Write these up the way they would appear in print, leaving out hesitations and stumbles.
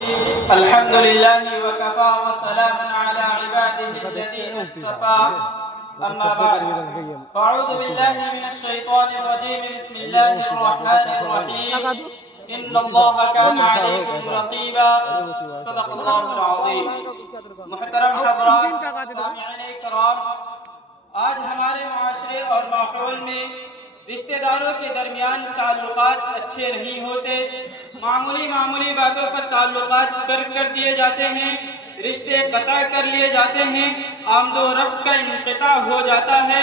الحمد لله وكفى وسلام على عباده الذين اصطفى أما بعد فأعوذ بالله من الشيطان الرجيم بسم الله الرحمن الرحيم إن الله كان عليكم رقيبا صدق الله العظيم محترم حضرات سامعین کرام، آج ہمارے معاشرے اور ماحول میں رشتہ داروں کے درمیان تعلقات اچھے نہیں ہوتے، معمولی باتوں پر تعلقات ترک کر دیے جاتے ہیں، رشتے قطع کر لیے جاتے ہیں، آمد و رفت کا انقطاع ہو جاتا ہے،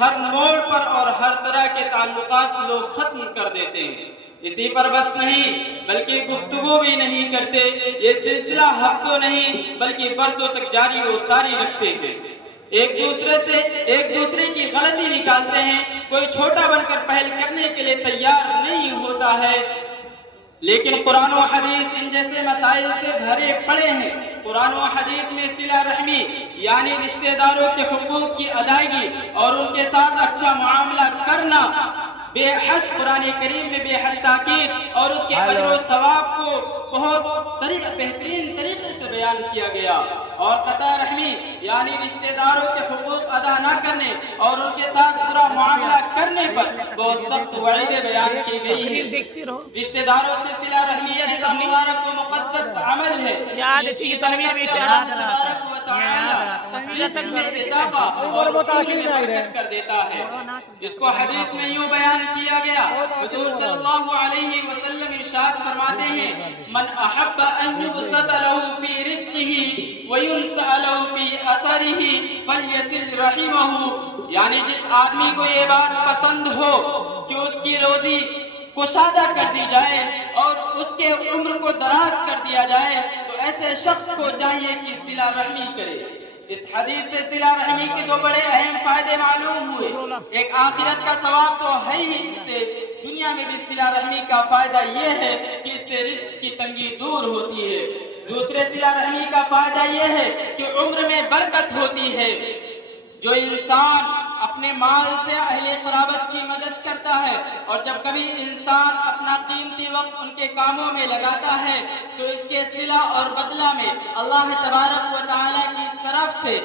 ہر موڑ پر اور ہر طرح کے تعلقات لوگ ختم کر دیتے ہیں۔ اسی پر بس نہیں بلکہ گفتگو بھی نہیں کرتے، یہ سلسلہ ہفتوں نہیں بلکہ برسوں تک جاری و ساری رکھتے ہیں، ایک دوسرے کی غلطی نکالتے ہیں، کوئی چھوٹا بن کر پہل کرنے کے لیے تیار نہیں ہوتا ہے۔ لیکن قرآن و حدیث ان جیسے مسائل سے بھرے پڑے ہیں۔ قرآن و حدیث میں صلہ رحمی یعنی رشتہ داروں کے حقوق کی ادائیگی اور ان کے ساتھ اچھا معاملہ کرنا بے حد، قرآن کریم میں بے حد تاکید اور اس کے اجر و ثواب کو بہت بہترین طریقے سے بیان کیا گیا، اور قطع رحمی یعنی رشتہ داروں کے حقوق ادا نہ کرنے اور ان کے ساتھ برا معاملہ کرنے پر بہت سخت وعیدیں بیان کی گئی ہیں۔ رشتہ داروں سے صلہ رحمی ایسا مبارک و مقدس عمل ہے جس کی برکت سے اللہ تبارک و تعالی رزق میں اضافہ اور عمر میں برکت کر دیتا ہے۔ جس کو حدیث میں یوں بیان کیا گیا، حضور صلی اللہ علیہ وسلم ارشاد فرماتے ہیں، من احب ان یبسط له فی رزقه وینسأ له فی اثره فلیصل رحمه، یعنی جس آدمی کو یہ بات پسند ہو کہ اس کی روزی کشادہ کر دی جائے اور اس کے عمر کو دراز کر دیا جائے، تو ایسے شخص کو چاہیے کہ صلہ رحمی کرے۔ اس حدیث سے صلہ رحمی کے دو بڑے اہم فائدے معلوم ہوئے، ایک آخرت کا ثواب تو ہے ہی، اس سے دنیا میں بھی صلہ رحمی کا فائدہ یہ ہے کہ اس سے رزق کی تنگی دور ہوتی ہے۔ دوسرے صلہ رحمی کا فائدہ یہ ہے کہ عمر میں برکت ہوتی ہے۔ جو انسان اپنے مال سے اہل قرابت کی مدد کرتا ہے اور جب کبھی انسان اپنا قیمتی وقت ان کے کاموں میں لگاتا ہے تو اس کے صلہ اور بدلہ میں اللہ تبارک و تعالی کی طرف سے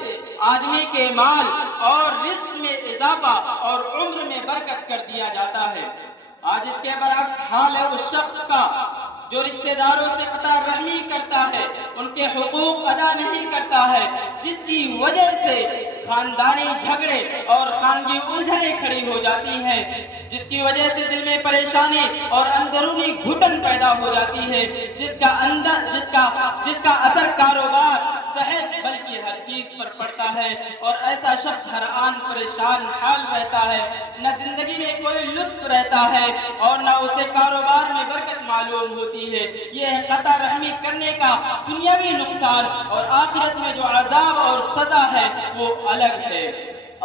آدمی کے مال اور رزق میں اضافہ اور عمر میں برکت کر دیا جاتا ہے۔ آج اس کے برعکس حال ہے اس شخص کا جو رشتہ داروں سے قطع رحمی کرتا ہے، ان کے حقوق ادا نہیں کرتا ہے، جس کی وجہ سے خاندانی جھگڑے اور خانگی الجھنیں کھڑی ہو جاتی ہیں، جس کی وجہ سے دل میں پریشانی اور اندرونی گھٹن پیدا ہو جاتی ہے، جس کا اثر کاروبار، صحت بلکہ ہر چیز پر پڑتا ہے، اور ایسا شخص ہر آن پریشان حال رہتا ہے، نہ زندگی میں کوئی لطف رہتا ہے اور نہ اسے کاروبار میں برکت معلوم ہوتی ہے۔ یہ ہے قطع رحمی کرنے کا دنیاوی نقصان، اور آخرت میں جو عذاب اور سزا ہے وہ الگ ہے۔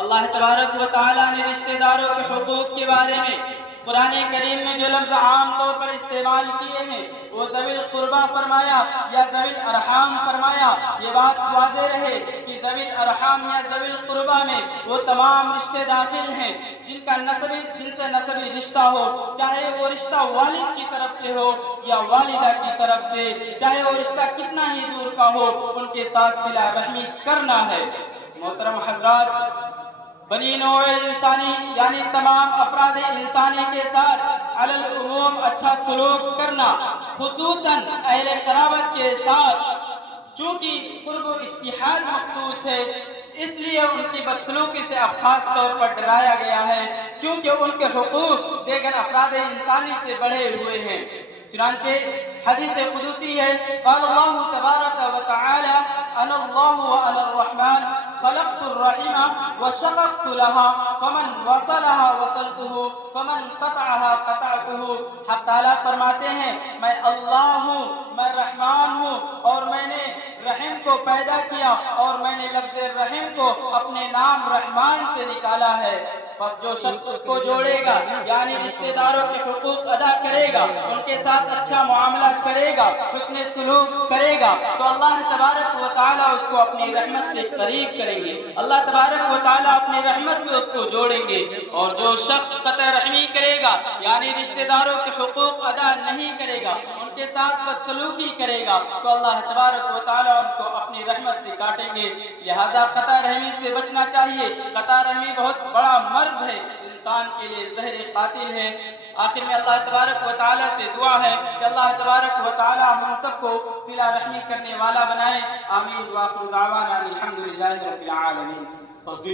اللہ تبارک و تعالیٰ نے رشتہ داروں کے حقوق کے بارے میں قرآن کریم میں جو لفظ عام طور پر استعمال کیے ہیں وہ ذوی القربہ فرمایا یا ذوی الارحام فرمایا۔ یہ بات واضح رہے کہ ذوی الارحام یا ذوی القربہ میں وہ تمام رشتے داخل ہیں جن سے نسبی رشتہ ہو، چاہے وہ رشتہ والد کی طرف سے ہو یا والدہ کی طرف سے، چاہے وہ رشتہ کتنا ہی دور کا ہو، ان کے ساتھ صلہ رحمی کرنا ہے۔ محترم حضرات، بنی نوع انسانی یعنی تمام افراد انسانی کے ساتھ علی العموم اچھا سلوک کرنا، خصوصاً اہل قرابت کے ساتھ، چونکہ قرب و اتحاد مخصوص ہے، اس لیے ان کی بدسلوکی سے اب خاص طور پر ڈرایا گیا ہے، کیونکہ ان کے حقوق دیگر افراد انسانی سے بڑھے ہوئے ہیں۔ چنانچہ حدیث قدسی ہے، قال اللہ تبارک و تعالی انا اللہ وانا الرحمن خلقت الرحم وشققت لها فمن وصلها وصلته فمن قطعها قطعته۔ حق تعالیٰ فرماتے ہیں، میں اللہ ہوں، میں رحمان ہوں، اور میں نے رحم کو پیدا کیا اور میں نے لفظ رحم کو اپنے نام رحمان سے نکالا ہے۔ پس جو شخص اس کو جوڑے گا یعنی رشتہ داروں کے حقوق ادا کرے گا، ان کے ساتھ اچھا معاملہ کرے گا، حسن سلوک کرے گا، تو اللہ تبارک و تعالیٰ اس کو اپنی رحمت سے قریب کریں گے، اللہ تبارک و تعالیٰ اپنی رحمت سے اس کو جوڑیں گے۔ اور جو شخص قطع رحمی کرے گا یعنی رشتہ داروں کے حقوق ادا نہیں کرے گا، ان کے ساتھ بدسلوکی کرے گا تو اللہ تبارک و تعالیٰ ان کو اپنی رحمت سے کاٹیں گے۔ لہٰذا قطع رحمی سے بچنا چاہیے۔ قطع رحمی بہت بڑا مرض ہے، انسان کے لیے زہر قاتل ہے۔ آخر میں اللہ تبارک و تعالیٰ سے دعا ہے کہ اللہ تبارک و تعالیٰ ہم سب کو صلہ رحمی کرنے والا بنائے۔ آمین وآخر دعوانا الحمدللہ رب العالمین۔